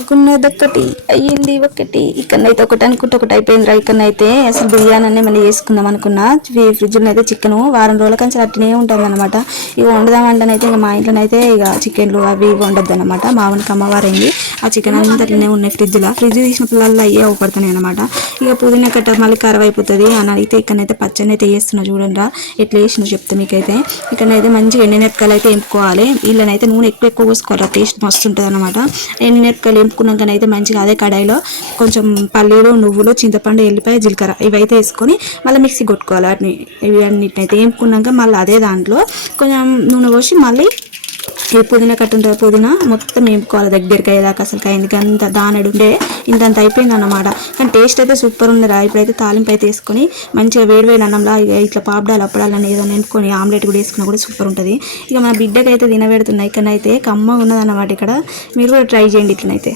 అనుకున్నది అయ్యింది ఒకటి ఇక్కడనైతే ఒకటి అనుకుంటే ఒకటి అయిపోయిందిరా. ఇక్కడనైతే అసలు బిర్యానీ అన్నీ మనం చేసుకుందాం అనుకున్నా. ఫ్రిడ్జ్ అయితే చికెన్ వారం రోజుల కంచి అట్టినే ఉంటుంది అనమాట ఇక వండుదాం ఇక మా ఇంట్లోనైతే ఇక చికెన్లు అవి ఇవి వండద్దు అనమాట మావనికి అమ్మవారైంది ఆ చికెన్ అంతా అట్లనే ఉన్నాయి ఫ్రిడ్జ్లో ఫ్రిడ్జ్ తీసిన పిల్లల్లో అయ్యే అవపడుతున్నాయి అనమాట ఇక పుదీనా కట్ట మళ్ళీ కరవ అయిపోతుంది అని అడిగితే ఇక్కడనైతే పచ్చని అయితే వేస్తున్నా చూడండి రా ఎట్లా వేసిన చెప్తా మీకైతే. ఇక్కడనైతే మంచిగా ఎండినెరకాయలు అయితే ఎంపుకోవాలి. వీళ్ళనైతే నూనె ఎక్కువ ఎక్కువ పోసుకోవాలి టేస్ట్ మస్తు ఉంటుంది అనమాట ఎండినెరకాయలు ఎంపుకున్నాకనైతే మంచిగా అదే కడాయిలో కొంచెం పల్లీలు నువ్వులు చింతపండు ఎల్లిపాయ జీలకర్ర ఇవైతే వేసుకొని మళ్ళీ మిక్సీ కొట్టుకోవాలి. వాటిని ఇవి అన్నిటినైతే వేపుకున్నాక మళ్ళీ అదే దాంట్లో కొంచెం నూనె పోసి మళ్ళీ ఈ పుదీనా కట్టు ఉంటుంది పుదీనా మొత్తం నింపుకోవాలి. దగ్గరికి అయ్యేదాకా అసలు అయింది అంత దానడు ఉండే ఇంతంత అయిపోయింది అన్నమాట. కానీ టేస్ట్ అయితే సూపర్ ఉంది రా. ఇప్పుడైతే తాలింపు అయితే వేసుకొని మంచిగా వేడి వేడి అన్నంలా ఇట్లా పాపడాలు అప్పడాలని ఏదో నింపుకొని ఆమ్లెట్ కూడా వేసుకున్నా కూడా సూపర్ ఉంటుంది. ఇక మన బిడ్డకైతే తినబెడుతున్నాయి. ఇక్కడైతే కమ్మగా ఉన్నదన్నమాట ఇక్కడ. మీరు కూడా ట్రై చేయండి ఇట్లనైతే.